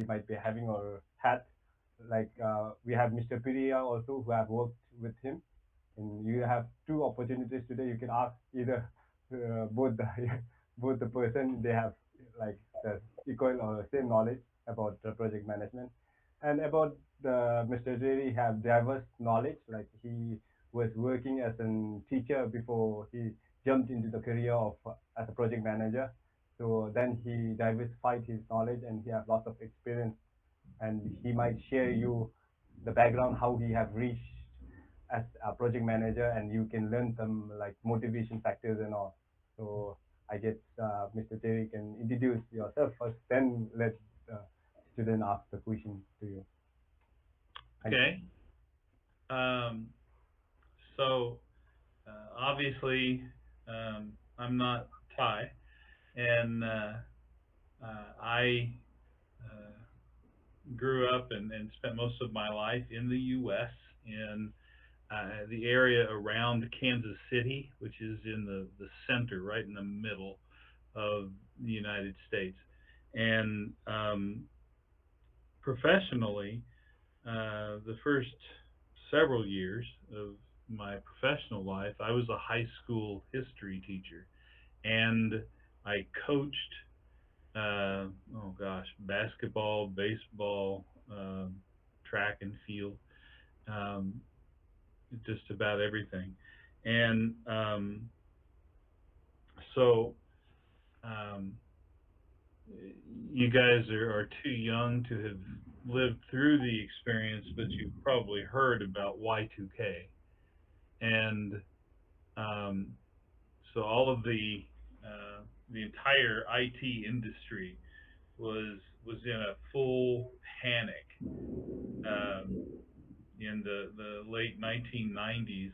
he might be having or had. Like we have Mr. Priya also who have worked with him, and you have two opportunities today. You can ask either both the both the person they have like the equal or same knowledge about the project management, and about the Mr. Jerry have diverse knowledge. Like he was working as a teacher before he jumped into the career of as a project manager. So then he diversified his knowledge and he have lots of experience, and he might share you the background how he have reached as a project manager, and you can learn some like motivation factors and all. So I guess Mr. Terry can introduce yourself first, then let the student ask the question to you. Thank you. Okay. Um, so obviously, I'm not Thai, and I uh, grew up and spent most of my life in the U.S. in the area around Kansas City, which is in the center, right in the middle of the United States. And professionally, the first several years of my professional life, I was a high school history teacher, and I coached, oh gosh, basketball, baseball, track and field, um, just about everything. And so um, you guys are too young to have lived through the experience, but you've probably heard about Y2K. And um, so all of the entire IT industry was in a full panic in the late 1990s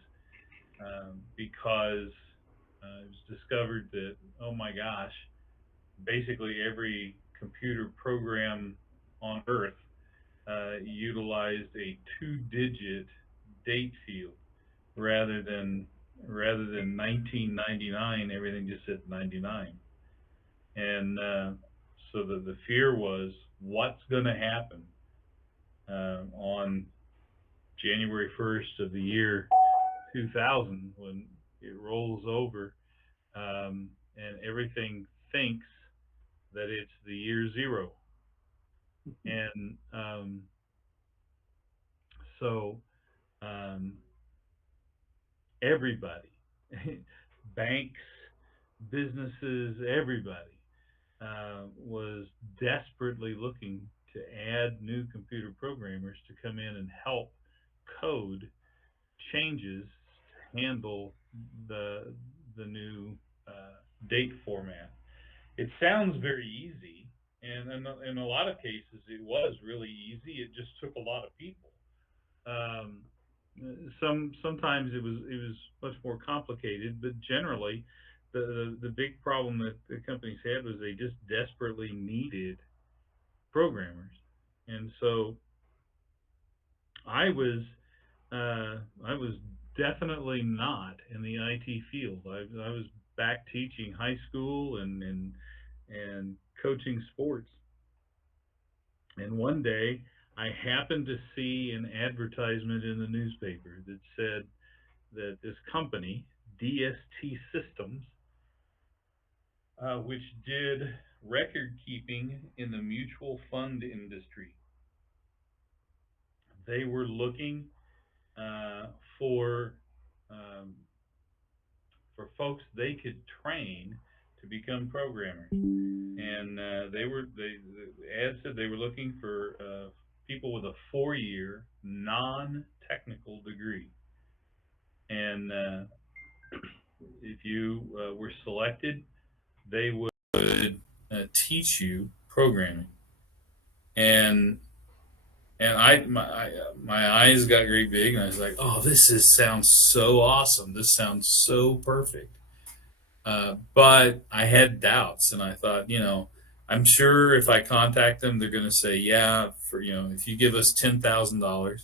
because it was discovered that, oh my gosh, basically every computer program on Earth utilized a two-digit date field rather than rather than 1999. Everything just said 99, and so the fear was what's going to happen on January 1st of the year 2000 when it rolls over and everything thinks that it's the year zero. And so um, everybody, banks, businesses, everybody was desperately looking to add new computer programmers to come in and help code changes to handle the the new date format. It sounds very easy, and in a lot of cases, it was really easy. It just took a lot of people. Um, sometimes it was much more complicated, but generally, the big problem that the companies had was they just desperately needed programmers, and so I was I was definitely not in the IT field. I was back teaching high school and coaching sports. And one day, I happened to see an advertisement in the newspaper that said that this company, DST Systems, which did record keeping in the mutual fund industry, they were looking uh, for um, for folks they could train to become programmers. And the ad said they were looking for people with a 4-year non-technical degree. And if you were selected, they would teach you programming. And my eyes got great big, and I was like, "Oh, sounds so awesome! This sounds so perfect." But I had doubts, and I thought, I'm sure if I contact them, they're going to say, "Yeah, if you give us $10,000,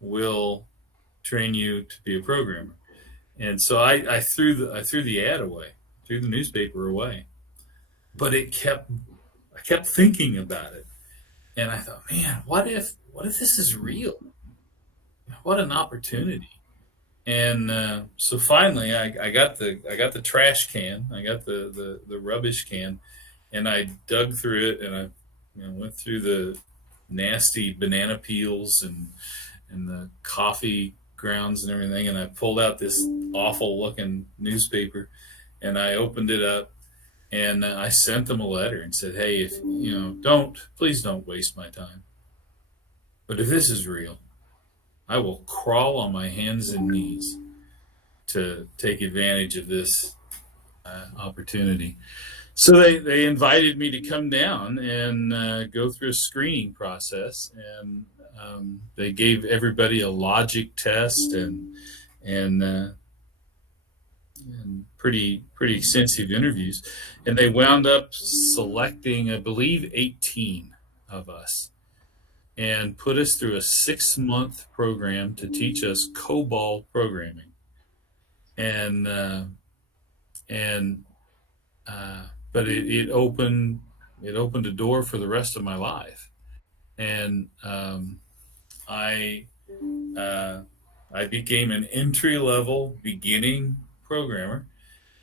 we'll train you to be a programmer." And so I threw the ad away, threw the newspaper away. But I kept thinking about it, And I thought, man, what if this is real? What an opportunity! And so finally, I got the trash can, I got the rubbish can, and I dug through it, and I went through the nasty banana peels and the coffee grounds and everything, and I pulled out this awful looking newspaper, and I opened it up, and I sent them a letter and said, hey, if don't please don't waste my time, but if this is real, I will crawl on my hands and knees to take advantage of this opportunity. So they invited me to come down and go through a screening process, and they gave everybody a logic test and and pretty extensive interviews, and they wound up selecting, I believe, 18 of us, and put us through a 6-month program to teach us COBOL programming, and and but it opened a door for the rest of my life, and I uh, I became an entry level beginning programmer,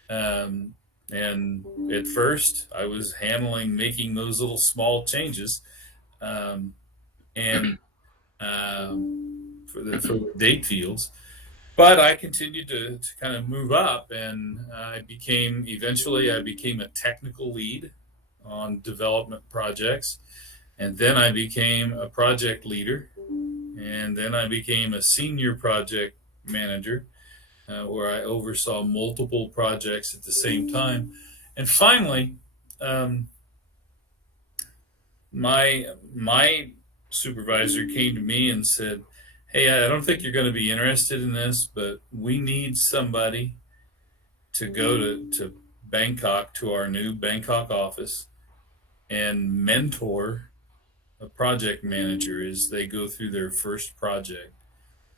um, and at first I was handling making those little small changes, um, and for the date fields. But I continued to kind of move up, and I became a technical lead on development projects, and then I became a project leader, and then I became a senior project manager, where I oversaw multiple projects at the same time, and finally, um, my supervisor came to me and said, "Hey, I don't think you're going to be interested in this, but we need somebody to go to Bangkok, to our new Bangkok office, and mentor a project manager as they go through their first project.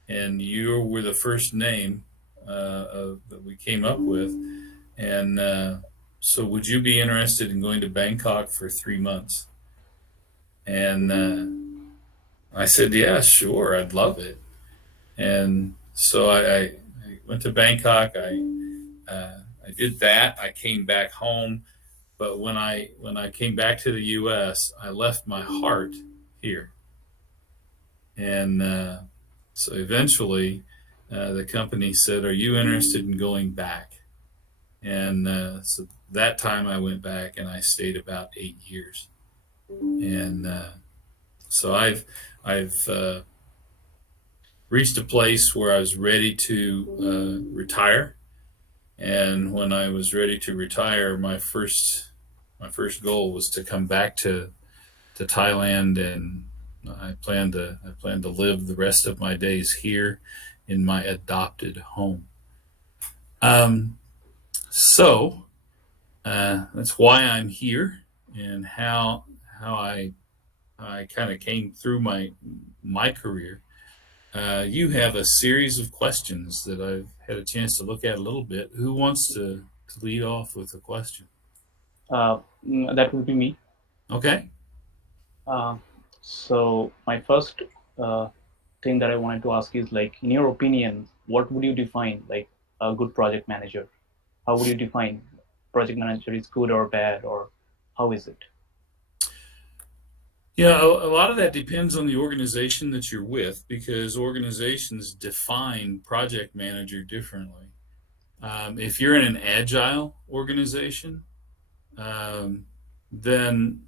And you were the first name that we came up with. And so, would you be interested in going to Bangkok for 3 months?" And I said, "Yeah, sure, I'd love it." And so I went to Bangkok. I did that. I came back home, but when I came back to the U.S., I left my heart here, and so eventually, the company said, "Are you interested in going back?" And so that time I went back, and I stayed about 8 years, and so I've reached a place where I was ready to retire. And when I was ready to retire, my first goal was to come back to Thailand, and I plan to live the rest of my days here in my adopted home. Um, so that's why I'm here, and how I kind of came through my career. You have a series of questions that I've had a chance to look at a little bit. Who wants to lead off with a question? That would be me. Okay. Uh, so my first uh, thing that I wanted to ask is like, in your opinion, what would you define like a good project manager? How would you define project manager is good or bad, or how is it? Yeah, a lot of that depends on the organization that you're with, because organizations define project manager differently. If you're in an agile organization, um, then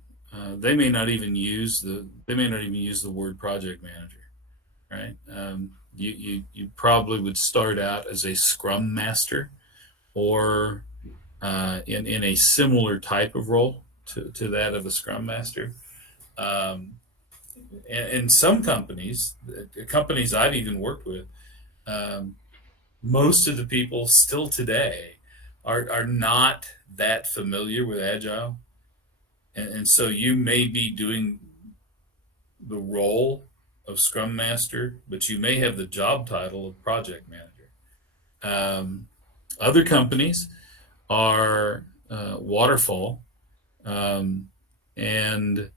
they may not even use the word project manager, right? You probably would start out as a scrum master, or in a similar type of role to that of a scrum master. Um, and some companies, the companies I've even worked with, um, most of the people still today are not that familiar with agile, and so you may be doing the role of scrum master, but you may have the job title of project manager. Um, Other companies are waterfall, um, and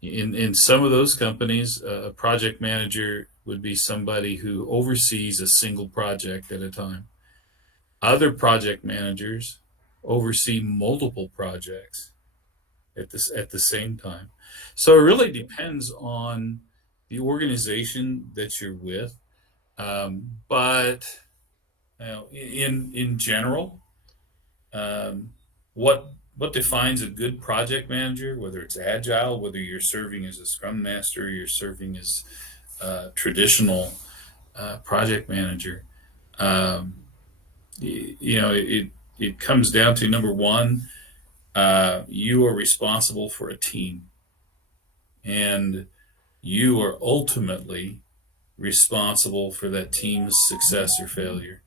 In some of those companies, a project manager would be somebody who oversees a single project at a time. Other project managers oversee multiple projects at the same time. So it really depends on the organization that you're with. But in general, um, what defines a good project manager, whether it's agile, whether you're serving as a scrum master, you're serving as a traditional project manager, um, it comes down to number one, you are responsible for a team, and you are ultimately responsible for that team's success or failure.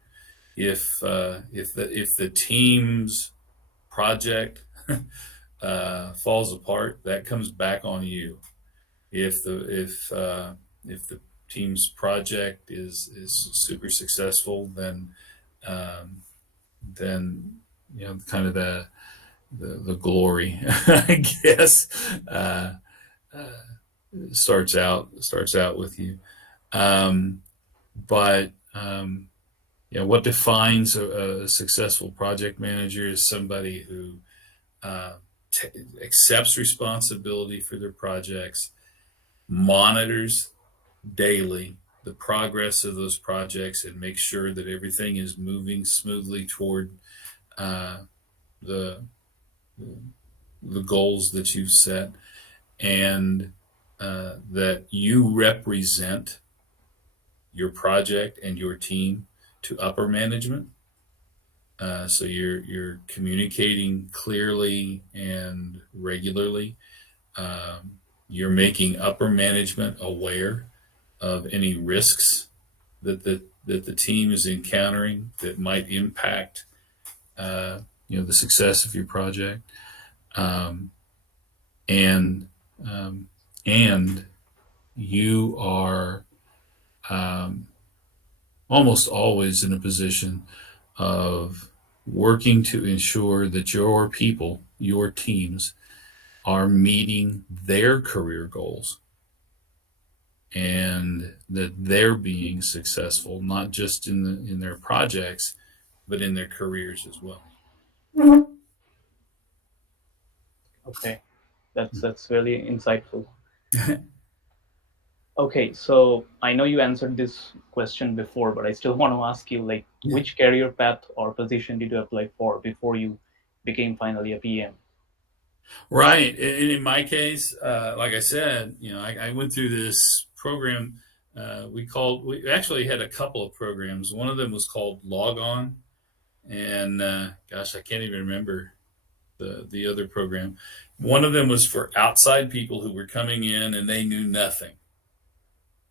If the team's project falls apart, that comes back on you. If the team's project is super successful, um, then kind of the glory, I guess, uh, starts out with you. Um, but what defines a successful project manager is somebody who uh, t- accepts responsibility for their projects, monitors daily the progress of those projects, and makes sure that everything is moving smoothly toward uh, the the goals that you've set, and that you represent your project and your team to upper management. So you're communicating clearly and regularly. You're making upper management aware of any risks that the team is encountering that might impact uh, the success of your project, um, and um, and you are um, almost always in a position of working to ensure that your people, your teams, are meeting their career goals and that they're being successful, not just in their projects, but in their careers as well. Okay, that's really insightful. Okay, so I know you answered this question before, but I still want to ask you, like, Yeah. which career path or position did you apply for before you became finally a PM? Right. And in my case, like I said, I went through this program. We actually had a couple of programs. One of them was called Log On, and gosh, I can't even remember the other program. One of them was for outside people who were coming in and they knew nothing.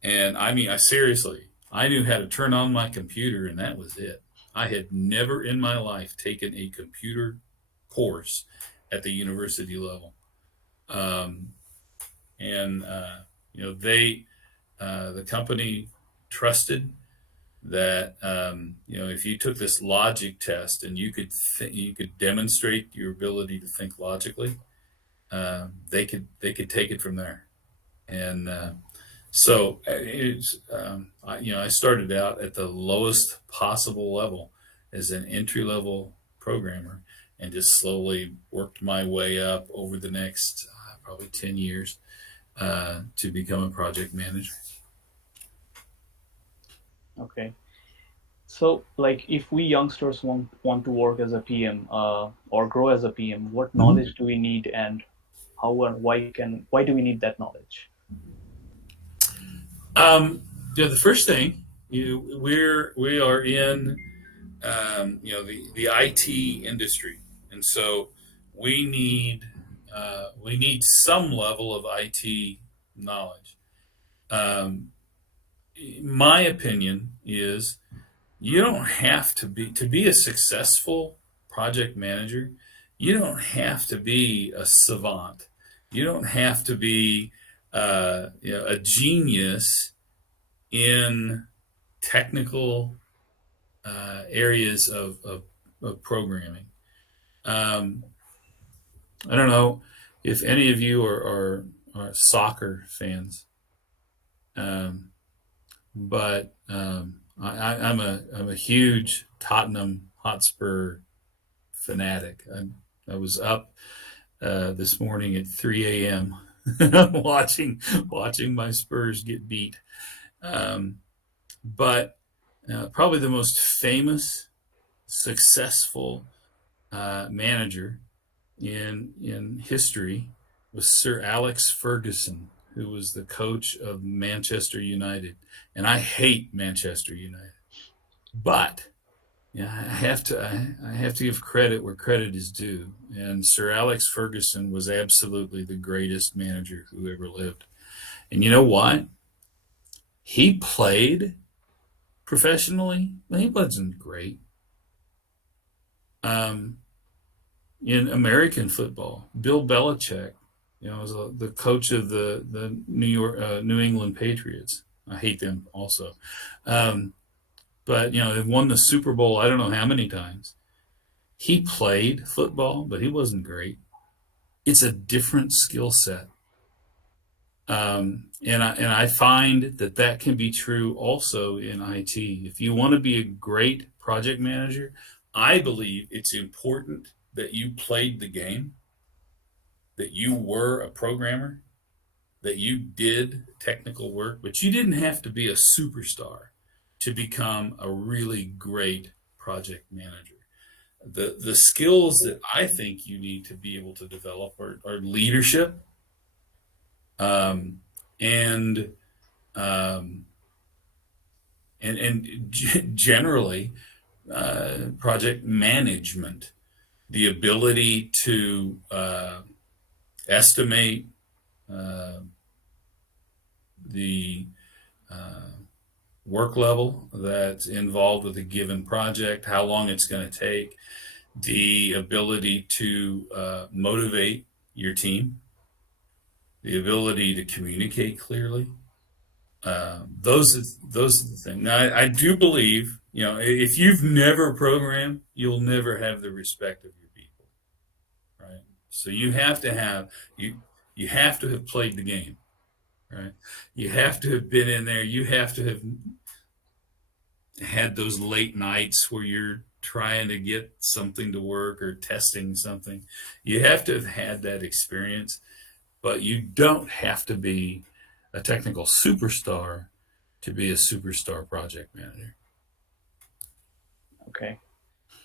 And I mean, I seriously, I knew how to turn on my computer, and that was it. I had never in my life taken a computer course at the university level. Um, and the company trusted that if you took this logic test and you could demonstrate your ability to think logically, they could take it from there. And so I started out at the lowest possible level as an entry level programmer, and just slowly worked my way up over the next probably 10 years to become a project manager. Okay, so like if we youngsters want to work as a PM or grow as a PM, what knowledge do we need, and how and why do we need that knowledge? The first thing, we are in the IT industry, and so we need we need some level of IT knowledge. Um, my opinion is you don't have to be a successful project manager. You don't have to be a savant. You don't have to be a genius in technical areas of programming. Um, I don't know if any of you are soccer fans. But I'm a huge Tottenham Hotspur fanatic. I was up this morning at 3 a.m. watching my Spurs get beat. But probably the most famous, successful manager in history was Sir Alex Ferguson, who was the coach of Manchester United. And I hate Manchester United, but I have to give credit where credit is due. And Sir Alex Ferguson was absolutely the greatest manager who ever lived. And you know what? He played professionally. He wasn't great. In American football, Bill Belichick, was the coach of the New England Patriots. I hate them also. But they've won the Super Bowl I don't know how many times. He played football, but he wasn't great. It's a different skill set. And I find that can be true also in IT. If you want to be a great project manager, I believe it's important that you played the game, that you were a programmer, that you did technical work, but you didn't have to be a superstar to become a really great project manager. The skills that I think you need to be able to develop are leadership, and generally project management, the ability to estimate the work level that's involved with a given project, how long it's going to take, the ability to motivate your team, the ability to communicate clearly. Those are the things. Now, I do believe, if you've never programmed, you'll never have the respect of your people, right? So you have to have played the game, right? You have to have been in there. You have to have had those late nights where you're trying to get something to work or testing something. You have to have had that experience, but you don't have to be a technical superstar to be a superstar project manager. Okay.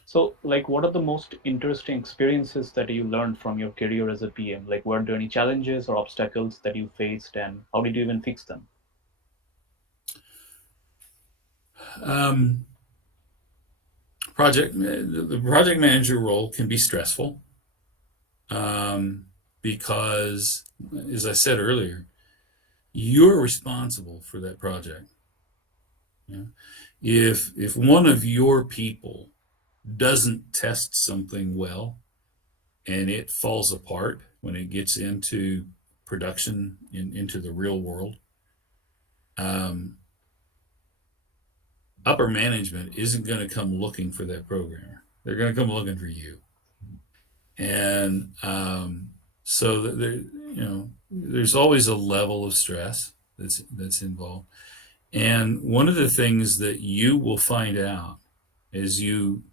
So, what are the most interesting experiences that you learned from your career as a PM? Were there any challenges or obstacles that you faced, and how did you even fix them? The project manager role can be stressful because, as I said earlier, you're responsible for that project. If one of your people doesn't test something well and it falls apart when it gets into production, into the real world, upper management isn't going to come looking for that programmer. They're going to come looking for you. And so there's always a level of stress that's involved. And one of the things that you will find out as you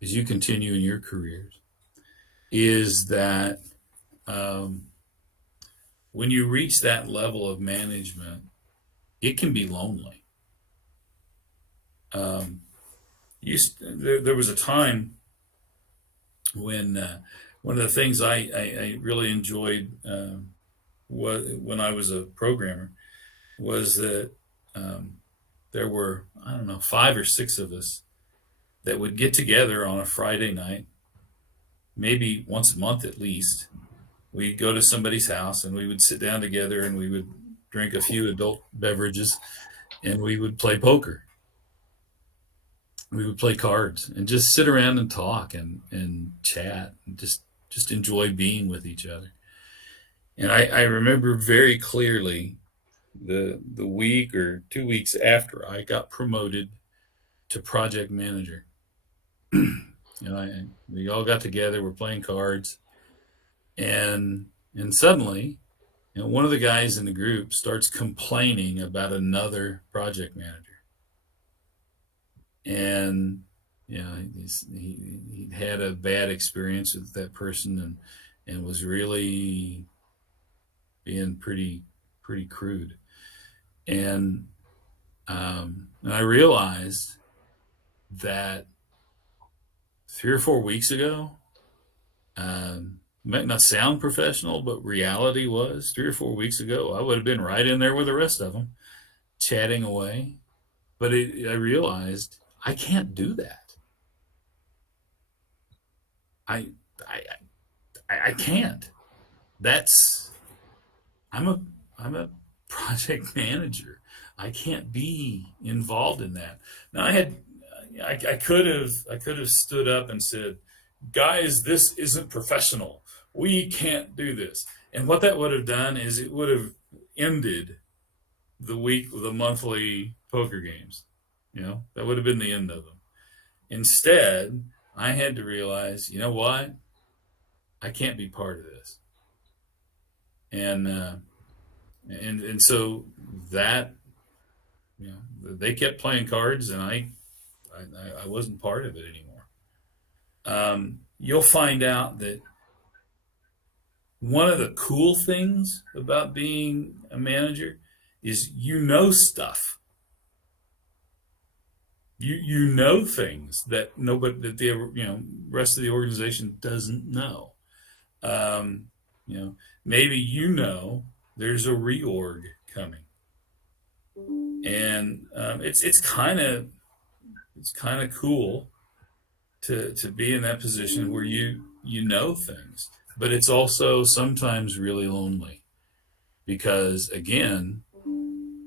continue in your careers is that when you reach that level of management, it can be lonely. There was a time when one of the things I really enjoyed when I was a programmer was that there were, 5 or 6 of us that would get together on a Friday night, maybe once a month at least. We'd go to somebody's house and we would sit down together and we would drink a few adult beverages and we would play poker. We would play cards and just sit around and talk and chat and just enjoy being with each other. And I remember very clearly the week or 2 weeks after I got promoted to project manager. We all got together, we're playing cards, and suddenly one of the guys in the group starts complaining about another project manager. And he had a bad experience with that person, and was really being pretty crude. And I realized that 3 or 4 weeks ago, might not sound professional, but reality was 3 or 4 weeks ago, I would have been right in there with the rest of them, chatting away. But I realized I can't do that. I can't. I'm a project manager. I can't be involved in that. Now I could have stood up and said, guys, this isn't professional. We can't do this. And what that would have done is it would have ended the week with the monthly poker games. That would have been the end of them. Instead, I had to realize, you know what? I can't be part of this. And so that, they kept playing cards, and I wasn't part of it anymore. You'll find out that one of the cool things about being a manager is stuff. You know things that the rest of the organization doesn't know. Maybe there's a reorg coming, and it's kind of cool to be in that position where you know things, but it's also sometimes really lonely, because again,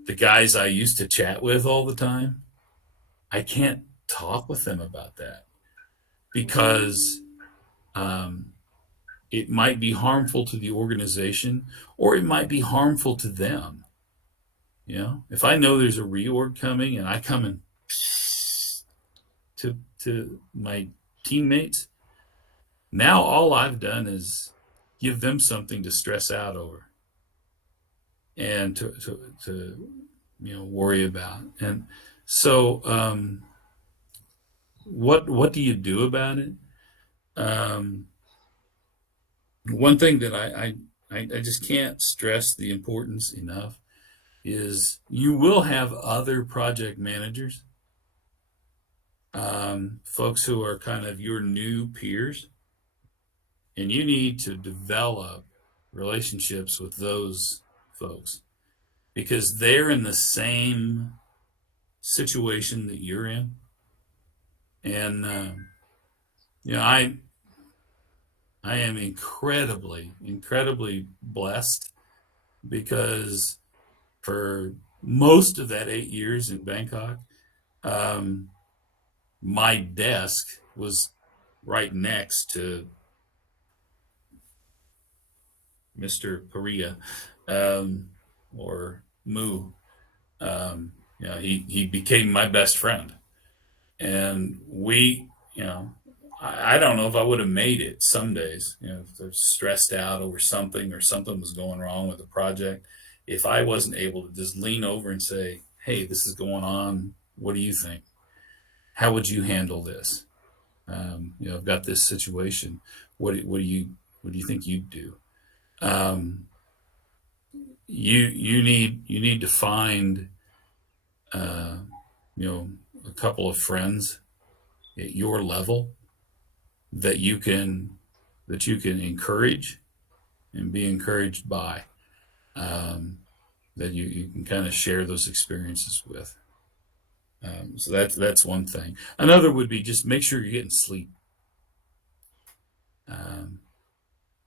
the guys I used to chat with all the time, I can't talk with them about that, because it might be harmful to the organization, or it might be harmful to them. If I know there's a reorg coming and I come in to my teammates, now all I've done is give them something to stress out over and to worry about. And so what do you do about it? One thing that I just can't stress the importance enough is you will have other project managers, folks who are kind of your new peers, and you need to develop relationships with those folks, because they're in the same situation that you're in. And I am incredibly blessed, because for most of that 8 years in Bangkok, my desk was right next to Mr. Pariya, or Moo. He became my best friend, and we, I don't know if I would have made it some days, if they're stressed out over something, or something was going wrong with the project, if I wasn't able to just lean over and say, hey, this is going on. What do you think? How would you handle this? I've got this situation. What do you think you'd do? You need to find, a couple of friends at your level that you can encourage and be encouraged by, that you can kind of share those experiences with. So that's one thing. Another would be just make sure you're getting sleep.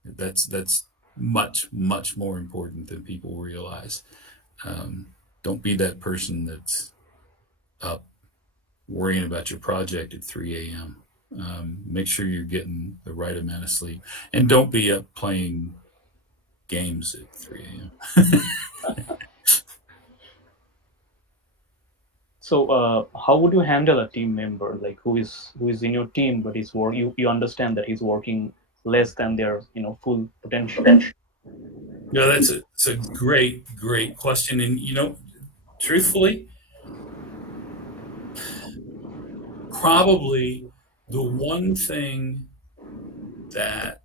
That's much more important than people realize. Don't be that person that's up worrying about your project at 3 a.m. Make sure you're getting the right amount of sleep, and don't be up playing games at 3 a.m. So how would you handle a team member, like who is in your team, but you understand that he's working less than their full potential? No, it's a great question. And truthfully, probably the one thing that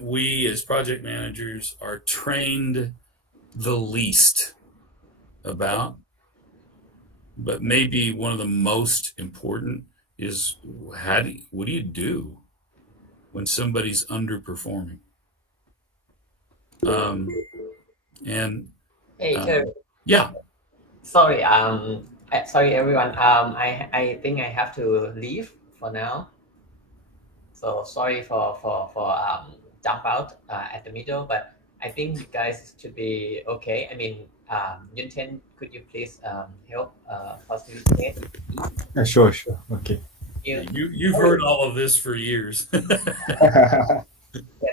we as project managers are trained the least about, but maybe one of the most important, is what do you do when somebody's underperforming? And Hey, Terry. yeah, Sorry, sorry everyone. I think I have to leave for now. So sorry for jump out at the middle, but I think you guys should be okay. I mean, Yunten, could you please help facilitate? Sure, sure. Okay. you've heard all of this for years. Yeah,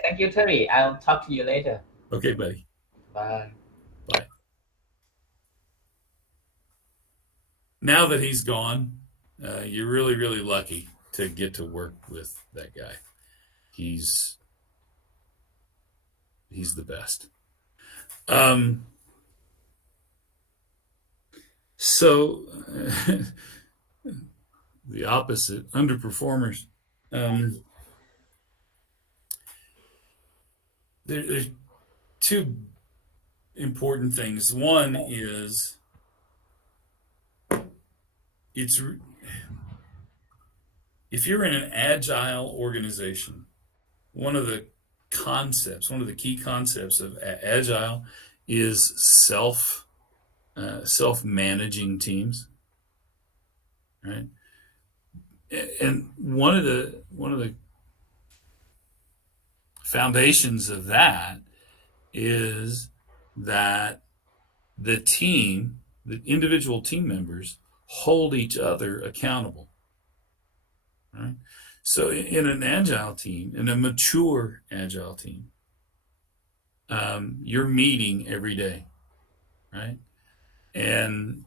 thank you, Terry. I'll talk to you later. Okay, buddy. Bye. Bye. Now that he's gone, you're really, really lucky to get to work with that guy. He's the best. So the opposite, underperformers. There's two important things. One is if you're in an agile organization, one of the key concepts of agile is self-managing teams, right? And one of the foundations of that is that the individual team members hold each other accountable, right? So in an agile team, in a mature agile team, you're meeting every day, right? And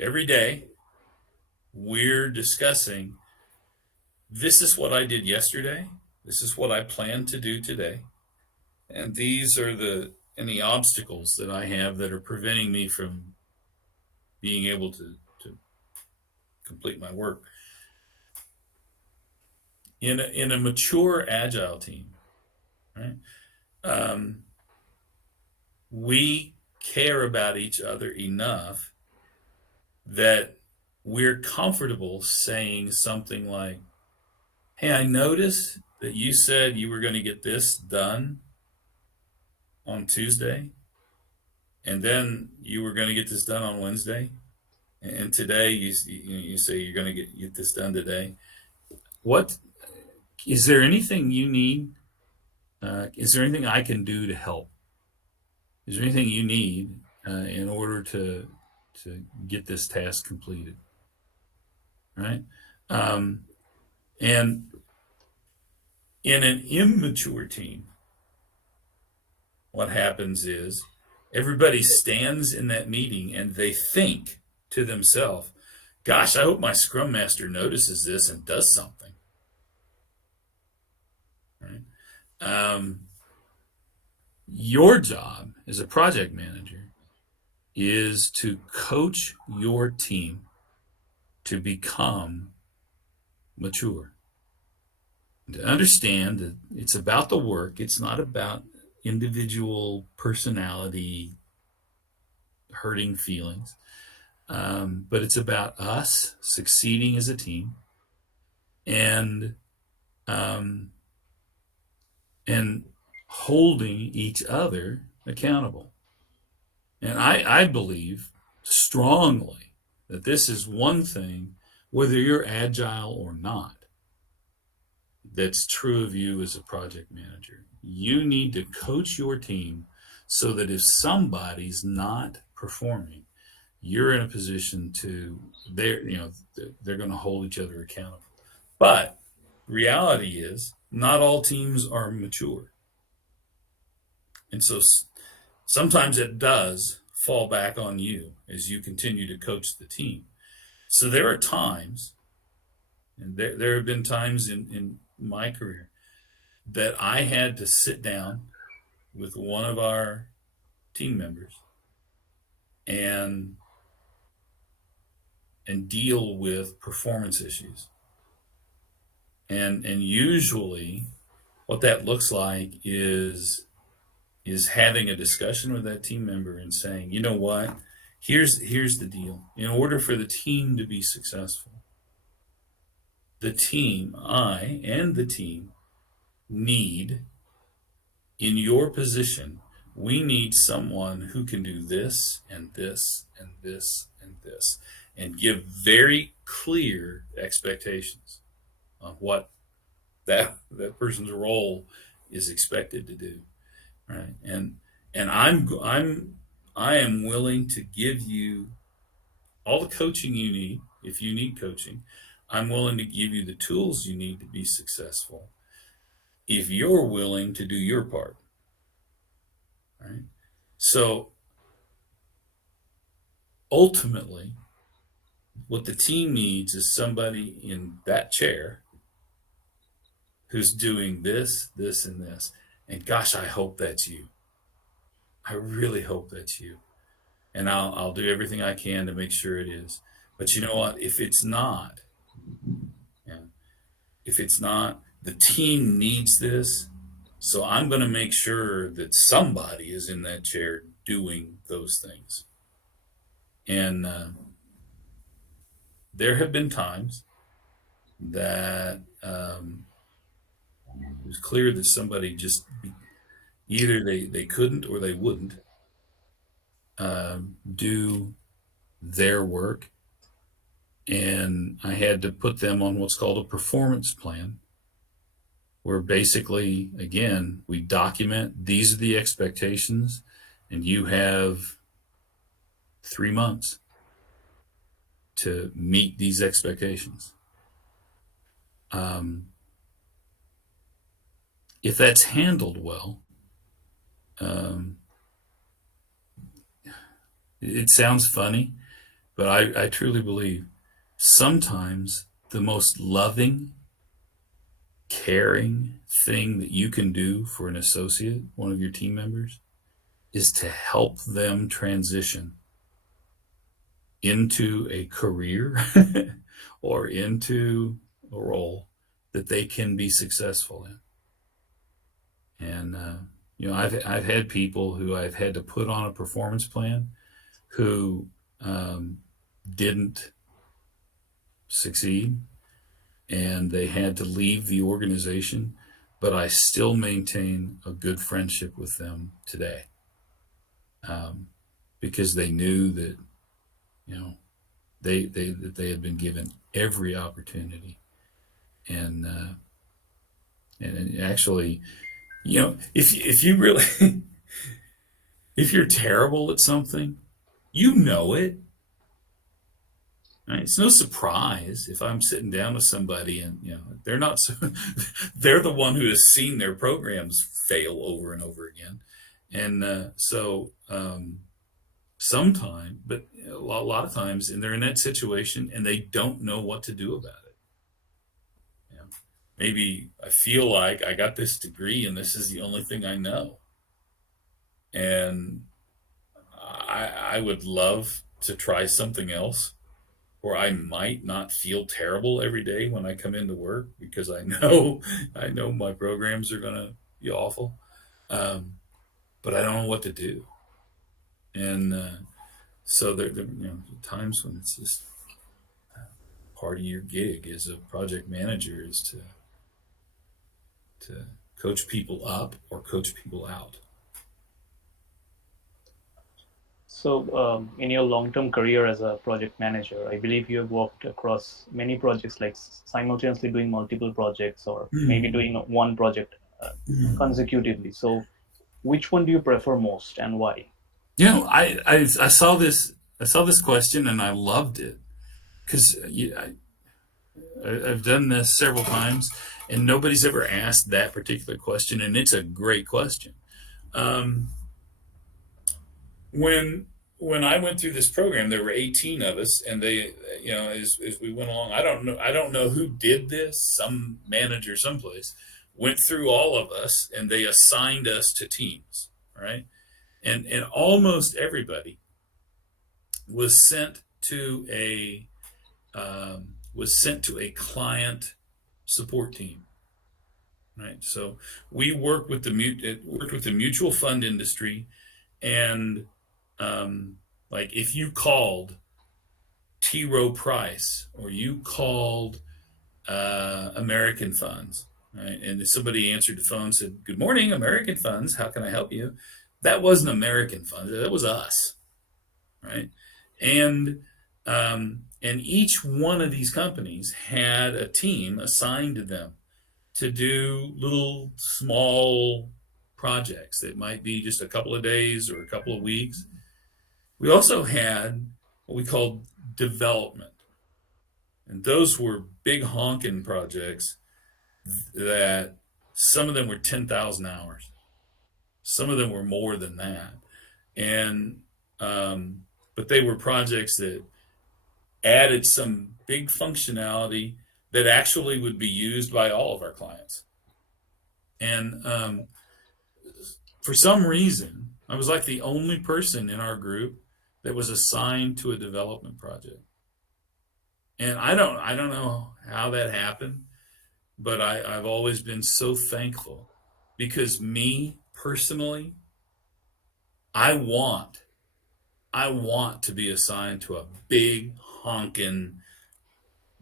every day we're discussing, this is what I did yesterday, this is what I plan to do today, and these are any obstacles that I have that are preventing me from being able to complete my work. In a mature agile team, right? We care about each other enough that we're comfortable saying something like, hey, I noticed that you said you were going to get this done on Tuesday, and then you were going to get this done on Wednesday, and today you say you're going to get this done today. What is there anything you need? Is there anything I can do to help? Is there anything you need in order to get this task completed? Right? And in an immature team, what happens is everybody stands in that meeting and they think to themselves, gosh, I hope my Scrum Master notices this and does something. Right? Your job as a project manager is to coach your team to become mature, to understand that it's about the work. It's not about individual personality hurting feelings, but it's about us succeeding as a team and holding each other accountable. And I believe strongly that this is one thing, whether you're agile or not, that's true of you as a project manager. You need to coach your team so that if somebody's not performing, you're in a position they're going to hold each other accountable. But reality is not all teams are mature. And so sometimes it does fall back on you as you continue to coach the team. So there are times, and there have been times in my career, that I had to sit down with one of our team members and deal with performance issues. And usually what that looks like is having a discussion with that team member and saying, you know what, here's the deal. In order for the team to be successful, the team, I and the team, need, in your position, we need someone who can do this and this and this and this, and give very clear expectations on what that person's role is expected to do, right? And I am willing to give you all the coaching you need. If you need coaching, I'm willing to give you the tools you need to be successful if you're willing to do your part, right? So ultimately, what the team needs is somebody in that chair who's doing this, this, and this. And gosh, I hope that's you. I really hope that's you. And I'll do everything I can to make sure it is. But you know what? If it's not, the team needs this. So I'm going to make sure that somebody is in that chair doing those things. And there have been times that it was clear that somebody just either they couldn't or they wouldn't do their work, and I had to put them on what's called a performance plan, where basically, again, we document these are the expectations, and you have 3 months to meet these expectations. If that's handled well, it sounds funny, but I truly believe sometimes the most loving, caring thing that you can do for an associate, one of your team members, is to help them transition into a career or into a role that they can be successful in. And I've had people who I've had to put on a performance plan who didn't succeed, and they had to leave the organization, but I still maintain a good friendship with them today, because they knew that they had been given every opportunity, and actually, if you really if you're terrible at something, you know it. Right? It's no surprise if I'm sitting down with somebody and they're not they're the one who has seen their programs fail over and over again, and sometime, but a lot of times, and they're in that situation and they don't know what to do about it. Maybe I feel like I got this degree and this is the only thing I know, and I would love to try something else, or I might not feel terrible every day when I come into work because I know my programs are going to be awful, but I don't know what to do. And so there times when it's just part of your gig as a project manager is to coach people up or coach people out. So in your long-term career as a project manager, I believe you have worked across many projects, like simultaneously doing multiple projects, or maybe doing one project consecutively. So which one do you prefer most, and why? I saw this question and I loved it, because I've done this several times and nobody's ever asked that particular question, and it's a great question. When I went through this program, there were 18 of us, and they, as we went along, I don't know who did this, some manager someplace, went through all of us and they assigned us to teams, right? And almost everybody was sent to a client support team, right? So we worked with the mutual fund industry, and like if you called T. Rowe Price or you called American Funds, right, and if somebody answered the phone and said, "Good morning, American Funds, how can I help you?" That wasn't American Funds, that was us, right? And each one of these companies had a team assigned to them to do little small projects that might be just a couple of days or a couple of weeks. We also had what we called development. And those were big honking projects that some of them were 10,000 hours. Some of them were more than that. And, but they were projects that added some big functionality that actually would be used by all of our clients. And for some reason, I was like the only person in our group that was assigned to a development project. And I don't know how that happened, but I've always been so thankful, because me personally, I want to be assigned to a big honkin'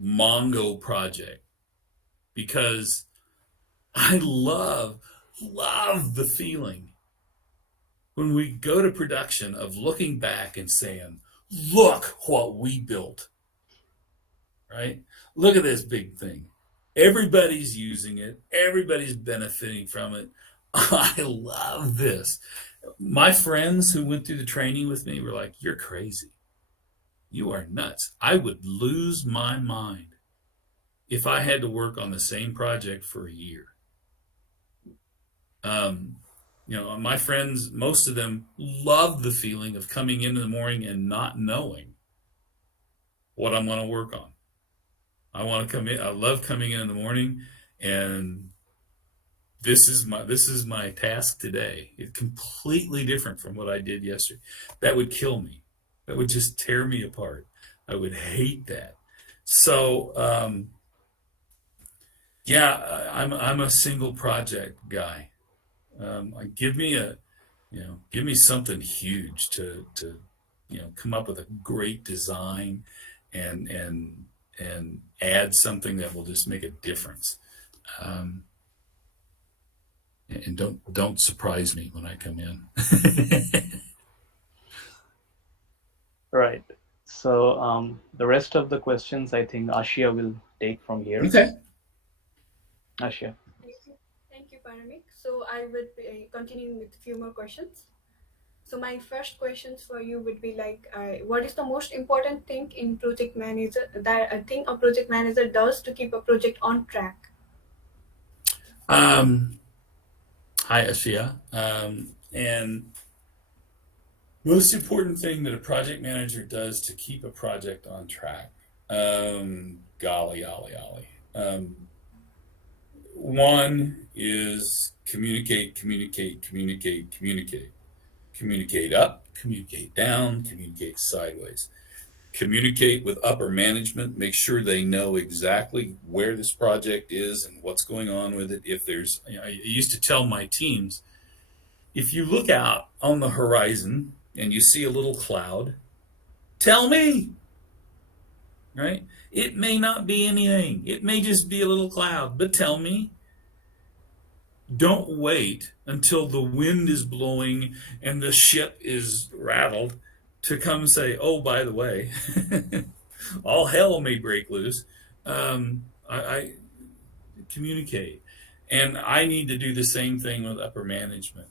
Mongo project, because I love the feeling when we go to production of looking back and saying, look what we built, right? Look at this big thing. Everybody's using it. Everybody's benefiting from it. I love this. My friends who went through the training with me were like, you're crazy. You are nuts. I would lose my mind if I had to work on the same project for a year. You know, my friends, most of them love the feeling of coming in the morning and not knowing what I'm going to work on. I want to come in. I love coming in the morning, and this is my task today. It's completely different from what I did yesterday. That would kill me. That would just tear me apart. I would hate that. So, yeah, I'm a single project guy. Give me something huge to come up with a great design and add something that will just make a difference. And don't surprise me when I come in. Right. So the rest of the questions, I think Ashiya will take from here. Okay. Ashiya. Thank you, Paramik. So I would be continuing with a few more questions. So my first questions for you would be like, what is the most important thing in project manager that a project manager does to keep a project on track? Hi, Ashiya. And most important thing that a project manager does to keep a project on track. Golly. One is communicate. Communicate up, communicate down, communicate sideways. Communicate with upper management, make sure they know exactly where this project is and what's going on with it. If there's, I used to tell my teams, if you look out on the horizon and you see a little cloud, tell me, right? It may not be anything. It may just be a little cloud, but tell me. Don't wait until the wind is blowing and the ship is rattled to come say, oh, by the way, all hell may break loose. I communicate. And I need to do the same thing with upper management.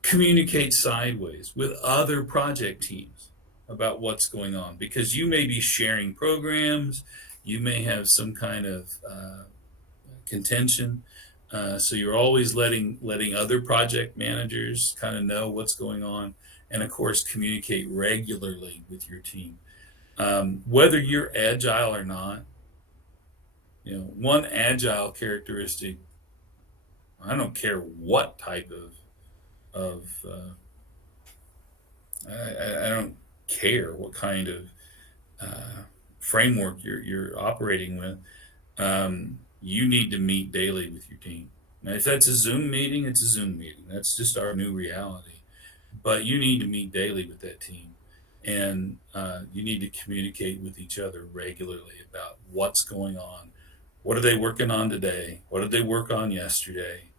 Communicate sideways with other project teams about what's going on, because you may be sharing programs, you may have some kind of contention. So you're always letting other project managers kind of know what's going on, and of course communicate regularly with your team. Whether you're agile or not, one agile characteristic I don't care what type of I don't care what kind of framework you're operating with. You need to meet daily with your team. Now, if that's a Zoom meeting, it's a Zoom meeting. That's just our new reality. But you need to meet daily with that team, and you need to communicate with each other regularly about what's going on. What are they working on today? What did they work on yesterday?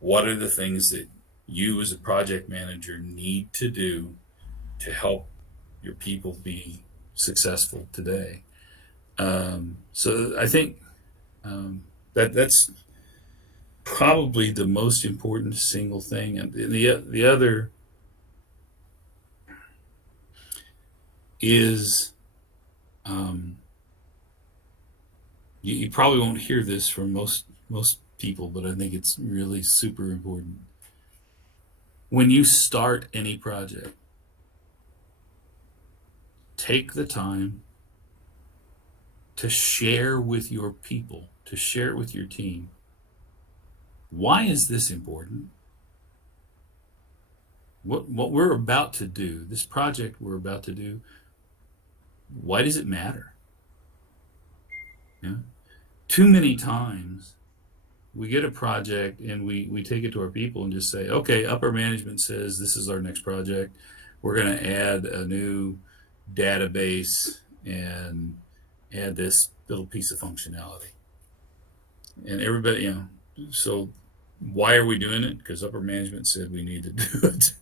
What are the things that you as a project manager need to do to help your people be successful today? So I think that's probably the most important single thing. And the other is you probably won't hear this from most people, but I think it's really super important. When you start any project, take the time to share with your people, to share it with your team. Why is this important? What we're about to do, this project we're about to do, why does it matter? Yeah. Too many times we get a project and we take it to our people and just say, okay, upper management says this is our next project. We're going to add a new database and add this little piece of functionality. And everybody, so why are we doing it? Because upper management said we need to do it.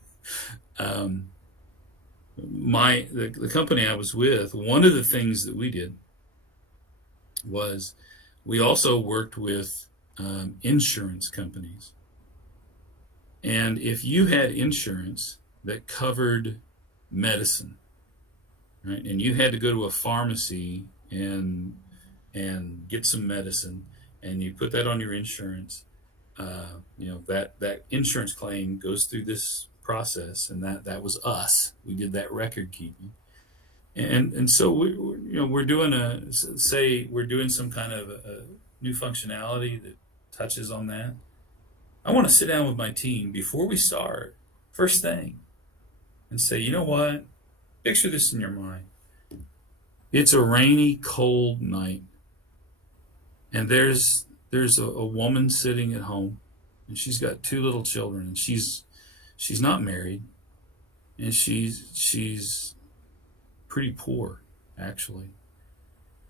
The company I was with, one of the things that we did was we also worked with insurance companies. And if you had insurance that covered medicine, right, and you had to go to a pharmacy and get some medicine, and you put that on your insurance, that insurance claim goes through this process, and that was us. We did that record keeping, and so we're doing we're doing some kind of a new functionality that touches on that. I want to sit down with my team before we start, first thing, and say, you know what? Picture this in your mind. It's a rainy, cold night, and there's a woman sitting at home, and she's got 2 little children, and she's not married, and she's pretty poor, actually.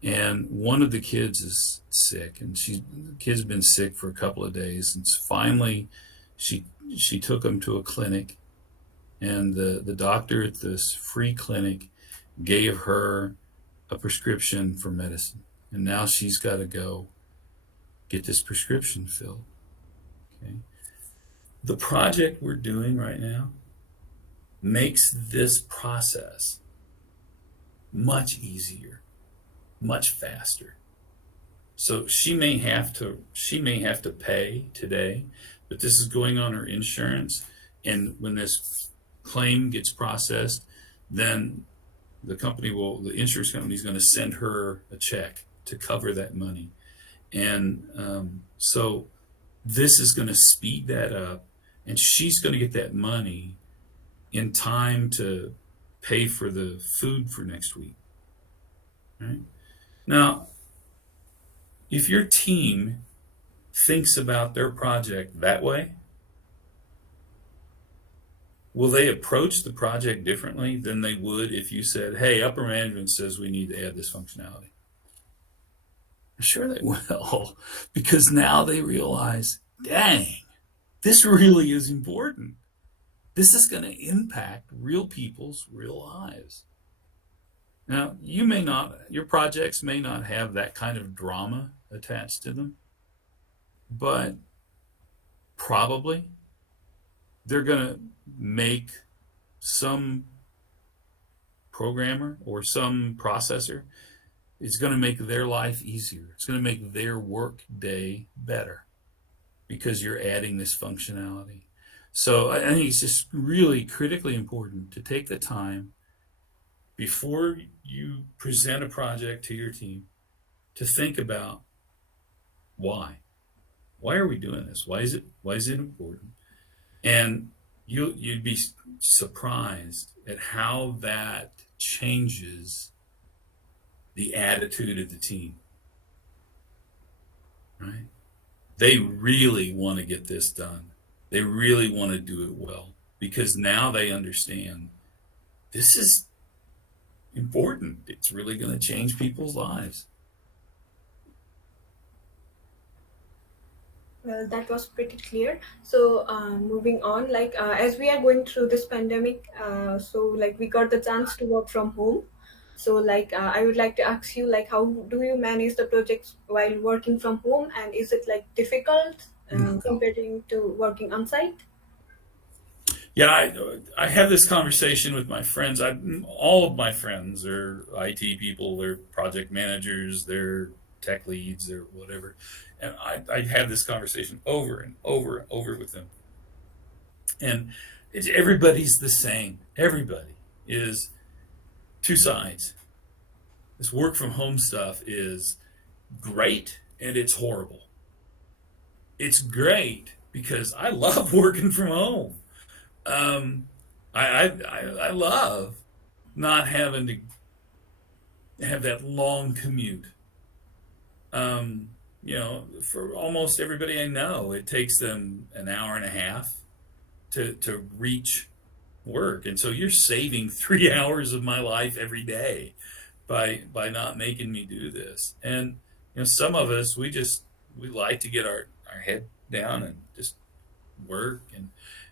And one of the kids is sick, and the kid's been sick for a couple of days, and finally she took him to a clinic, and the doctor at this free clinic gave her a prescription for medicine, and now she's got to go get this prescription filled. Okay. The project we're doing right now makes this process much easier, much faster. So she may have to pay today, but this is going on her insurance, and when this claim gets processed, then the insurance company is going to send her a check to cover that money. And so this is going to speed that up, and she's going to get that money in time to pay for the food for next week. Right? Now, if your team thinks about their project that way, will they approach the project differently than they would if you said, hey, upper management says we need to add this functionality? Sure they will, because now they realize, dang, this really is important. This is going to impact real people's real lives. Now, your projects may not have that kind of drama attached to them, but probably they're going to make some programmer or some processor, it's going to make their life easier. It's going to make their work day better because you're adding this functionality. So I think it's just really critically important to take the time before you present a project to your team to think about why. Why are we doing this? Why is it important? And you'd be surprised at how that changes the attitude of the team, right? They really want to get this done. They really want to do it well because now they understand this is important. It's really going to change people's lives. Well, that was pretty clear. So, moving on, like as we are going through this pandemic, so like we got the chance to work from home. So, like I would like to ask you, like, how do you manage the projects while working from home, and is it like difficult comparing to working on site? Yeah, I have this conversation with my friends. All of my friends are IT people, they're project managers, they're tech leads, they're whatever. And I have this conversation over and over and over with them. And everybody's the same. Everybody is two sides. This work from home stuff is great and it's horrible. It's great because I love working from home. I love not having to have that long commute. For almost everybody I know, it takes them an hour and a half to reach work, and so you're saving 3 hours of my life every day by not making me do this. And some of us we like to get our head down and just work,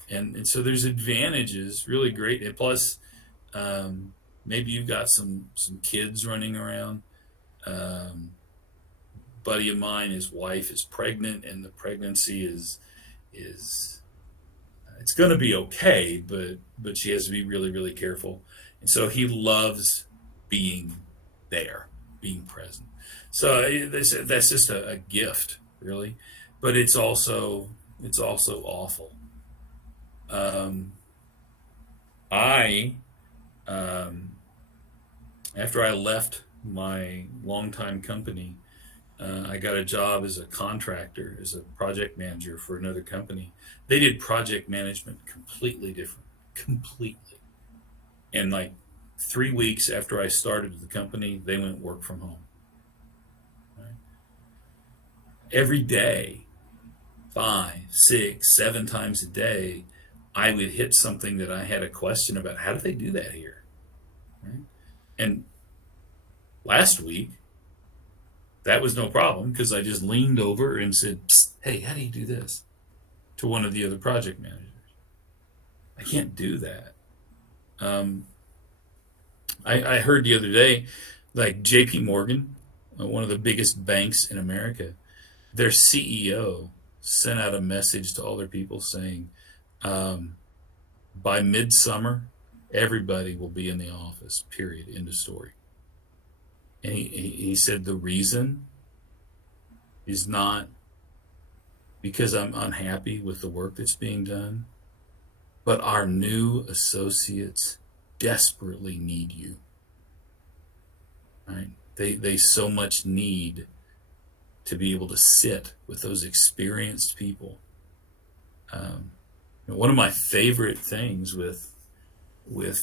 and so there's advantages, really great. And plus, maybe you've got some kids running around. Buddy of mine, his wife is pregnant, and the pregnancy is it's going to be okay, but she has to be really, really careful. And so he loves being there, being present. So that's just a gift, really. But it's also awful. I After I left my longtime company, I got a job as a contractor, as a project manager for another company. They did project management completely different, completely. And like 3 weeks after I started the company, they went work from home. Right? Every day, 5, 6, 7 times a day, I would hit something that I had a question about. How do they do that here? Right? And last week, that was no problem because I just leaned over and said, "Hey, how do you do this?" to one of the other project managers. I can't do that. I heard the other day, like JP Morgan, one of the biggest banks in America, their CEO sent out a message to all their people saying, by midsummer, everybody will be in the office, period, end of story. And he said the reason is not because I'm unhappy with the work that's being done, but our new associates desperately need you. Right? They so much need to be able to sit with those experienced people. One of my favorite things with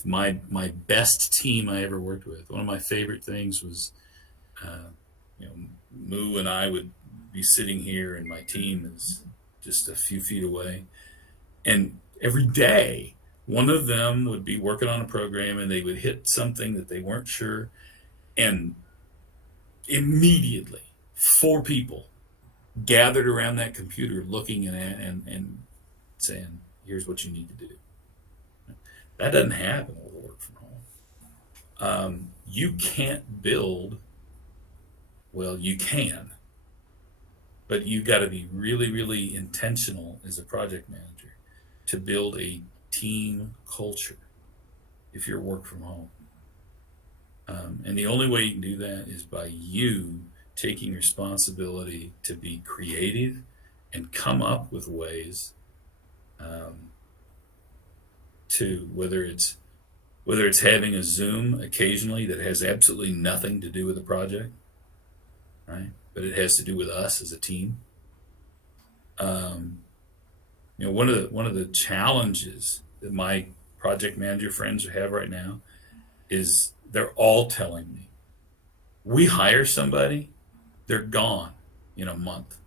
my best team I ever worked with, one of my favorite things was, Moo and I would be sitting here, and my team is just a few feet away, and every day one of them would be working on a program, and they would hit something that they weren't sure, and immediately 4 people gathered around that computer looking at it and saying, "Here's what you need to do." That doesn't happen with work from home. You can't build, well, you can, but you've got to be really, really intentional as a project manager to build a team culture if you're work from home. And the only way you can do that is by you taking responsibility to be creative and come up with ways to, whether it's having a Zoom occasionally that has absolutely nothing to do with the project, right? But it has to do with us as a team. One of the challenges that my project manager friends have right now is they're all telling me, we hire somebody, they're gone in a month,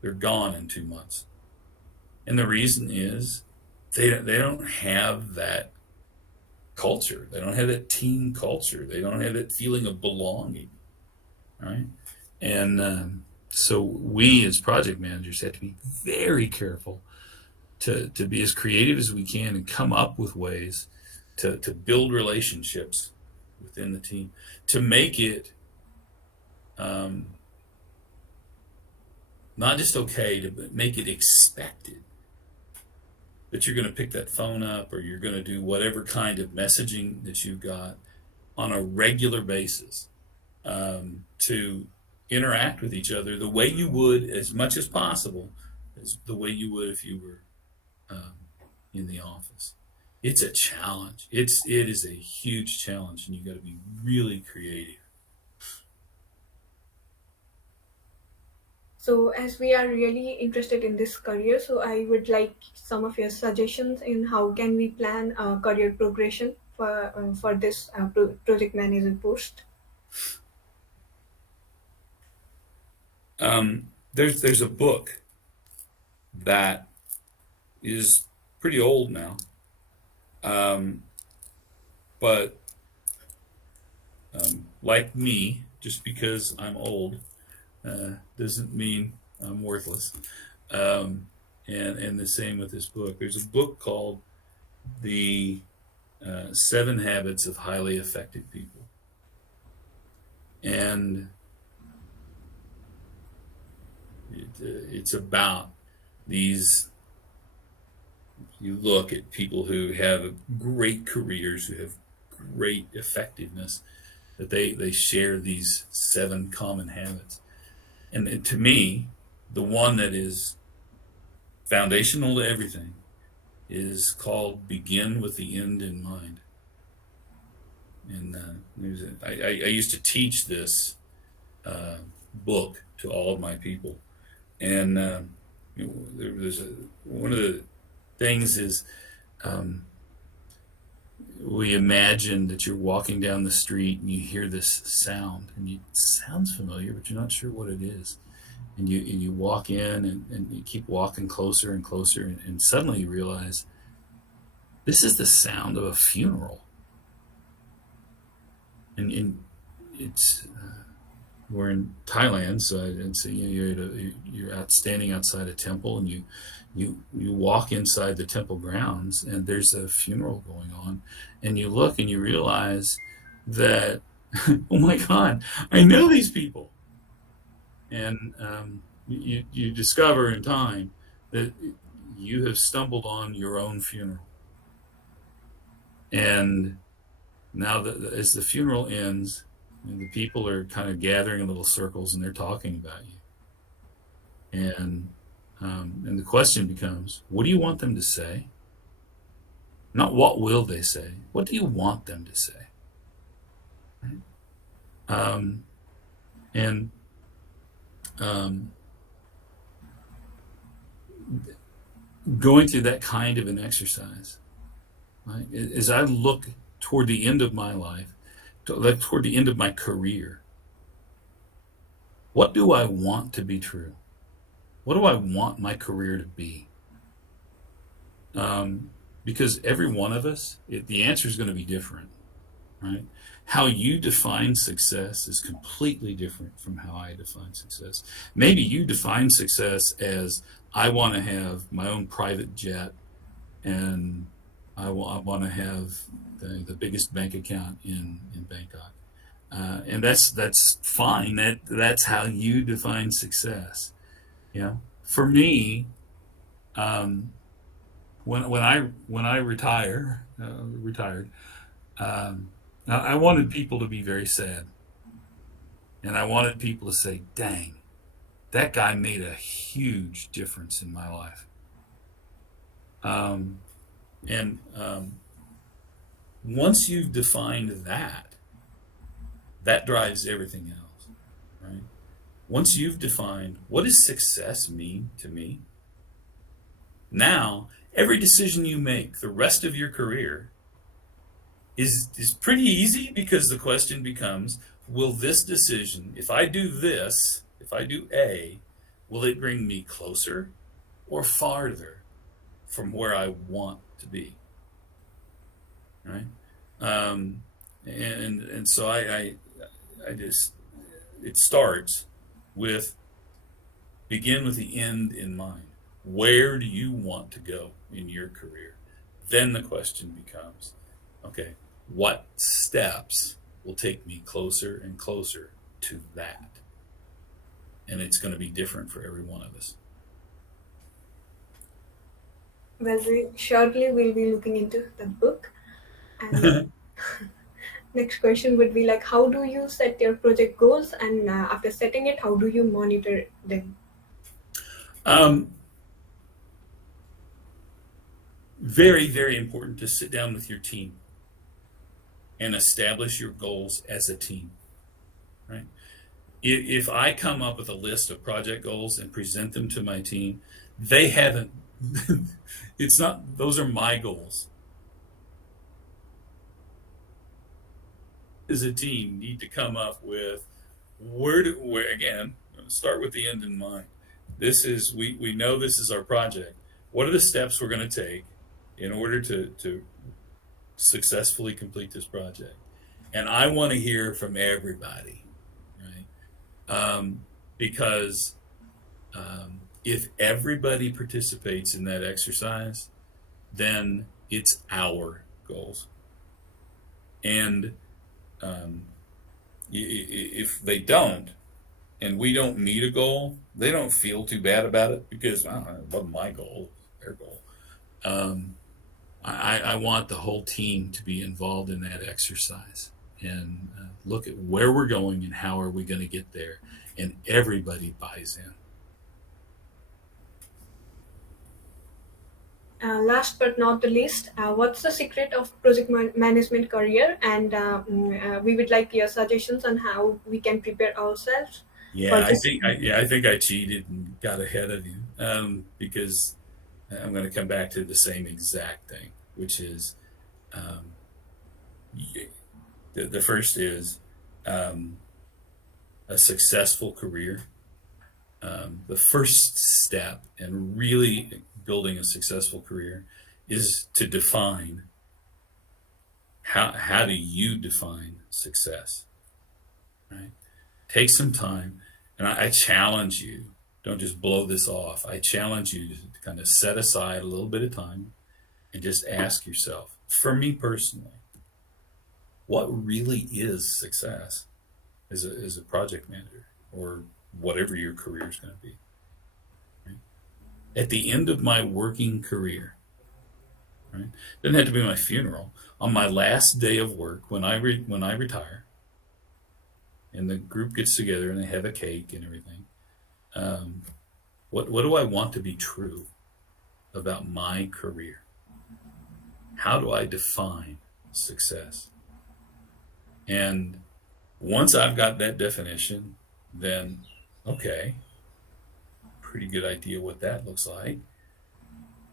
they're gone in 2 months, and the reason is they don't have that culture, they don't have that team culture, they don't have that feeling of belonging, right? And so we as project managers have to be very careful to be as creative as we can and come up with ways to build relationships within the team, to make it not just okay, to make it expected that you're going to pick that phone up, or you're going to do whatever kind of messaging that you've got on a regular basis, to interact with each other the way you would, as much as possible, as the way you would if you were in the office. It's a challenge. It is a huge challenge, and you got to be really creative. So as we are really interested in this career, so I would like some of your suggestions in how can we plan career progression for this project manager post. There's a book that is pretty old now, but like me, just because I'm old doesn't mean I'm worthless. And the same with this book. There's a book called The 7 Habits of Highly Effective People. And it's about these, you look at people who have great careers, who have great effectiveness, that they share these 7 common habits. And to me, the one that is foundational to everything is called Begin with the End in Mind. And I used to teach this book to all of my people. And there's one of the things is we imagine that you're walking down the street and you hear this sound, and it sounds familiar, but you're not sure what it is. And you walk in and you keep walking closer and closer, and suddenly you realize this is the sound of a funeral. And it's we're in Thailand, so you're out standing outside a temple, and you walk inside the temple grounds, and there's a funeral going on, and you look and you realize that oh my God, I know these people. And you discover in time that you have stumbled on your own funeral. And now as the funeral ends, and the people are kind of gathering in little circles, and they're talking about you. And the question becomes, what do you want them to say? Not what will they say. What do you want them to say? Right? Going through that kind of an exercise, right? As I look toward the end of my life, toward the end of my career, what do I want to be true? What do I want my career to be? Because every one of us, the answer is going to be different, right? How you define success is completely different from how I define success. Maybe you define success as, I want to have my own private jet, and I want to have the biggest bank account in Bangkok. And that's fine. That's how you define success. Yeah. For me, when I retired, I wanted people to be very sad, and I wanted people to say, "Dang, that guy made a huge difference in my life." Once you've defined that drives everything else, right? Once you've defined what does success mean to me, Now, every decision you make the rest of your career is pretty easy, because the question becomes, will this decision, if I do this, if I do A, will it bring me closer or farther from where I want to be? Right? And so I just, it starts with, begin with the end in mind. Where do you want to go in your career? Then the question becomes, okay, what steps will take me closer and closer to that? And it's going to be different for every one of us. Well, shortly we'll be looking into the book. And next question would be like, how do you set your project goals? And after setting it, how do you monitor them? Very, very important to sit down with your team and establish your goals as a team, right? If I come up with a list of project goals and present them to my team, they haven't, it's not, those are my goals. As a team, need to come up with where again, start with the end in mind. This is, we know this is our project. What are the steps we're going to take in order to successfully complete this project? And I want to hear from everybody, right? Because if everybody participates in that exercise, then it's our goals. And if they don't, and we don't meet a goal, they don't feel too bad about it, because, well, it wasn't my goal, their goal. I want the whole team to be involved in that exercise and look at where we're going and how are we going to get there, and everybody buys in. Last but not the least, what's the secret of project management career? And we would like your suggestions on how we can prepare ourselves. Yeah, I think I cheated and got ahead of you, because I'm going to come back to the same exact thing, which is the first is a successful career. The first step in really building a successful career is to define, how do you define success, right? Take some time, and I challenge you, don't just blow this off. I challenge you to kind of set aside a little bit of time and just ask yourself, for me personally, what really is success as a project manager, or whatever your career is going to be? Right? At the end of my working career, right? Doesn't have to be my funeral. On my last day of work, when I retire, and the group gets together and they have a cake and everything, what do I want to be true about my career? How do I define success? And once I've got that definition, then, okay, pretty good idea what that looks like.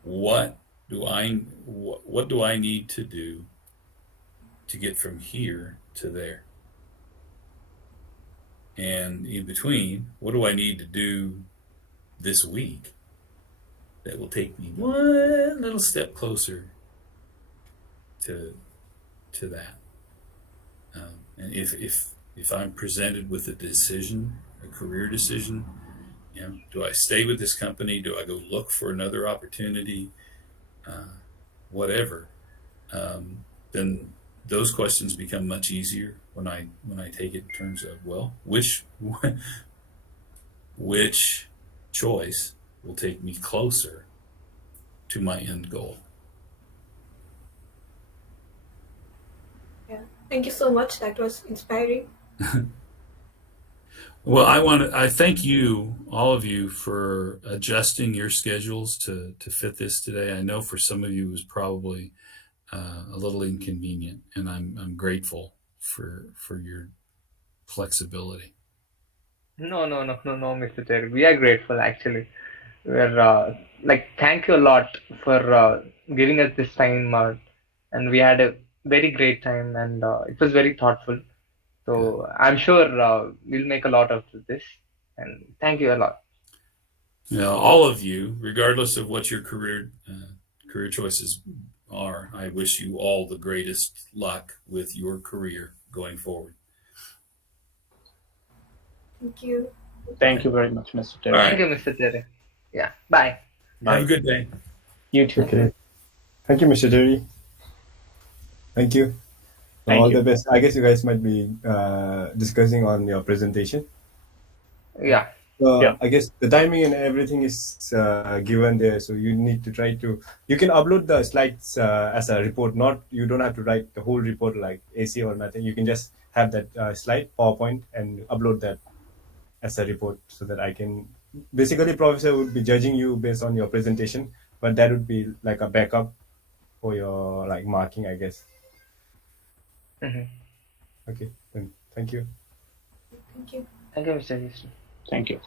What do I need to do to get from here to there? And in between, what do I need to do this week that will take me one little step closer to that? And if I'm presented with a decision, a career decision, do I stay with this company? Do I go look for another opportunity? Whatever. Then those questions become much easier when I take it in terms of, well, which choice will take me closer to my end goal? Yeah, thank you so much. That was inspiring. Well, I thank you, all of you, for adjusting your schedules to fit this today. I know for some of you it was probably a little inconvenient, and I'm grateful for your flexibility. No, Mr. Chair. We are grateful, actually. Thank you a lot for giving us this time, and we had a very great time, and it was very thoughtful. So I'm sure we'll make a lot of this, and thank you a lot. All of you, regardless of what your career choices are, I wish you all the greatest luck with your career going forward. Thank you. Thank you very much, Mr. Terry. All right. Thank you, Mr. Terry. Yeah, bye. Have a good day. You too. Okay. Thank you, Mr. Terry. Thank you. Thank All you. the best. I guess you guys might be discussing on your presentation. Yeah. Yeah. I guess the timing and everything is given there, so you need to try to. You can upload the slides as a report. You don't have to write the whole report like AC or nothing. You can just have that slide PowerPoint and upload that as a report, so that I can. Basically, professor would be judging you based on your presentation, but that would be like a backup for your like marking, I guess. Mm-hmm. Okay, then thank you. Thank you. Thank you, Mr. Houston. Thank you.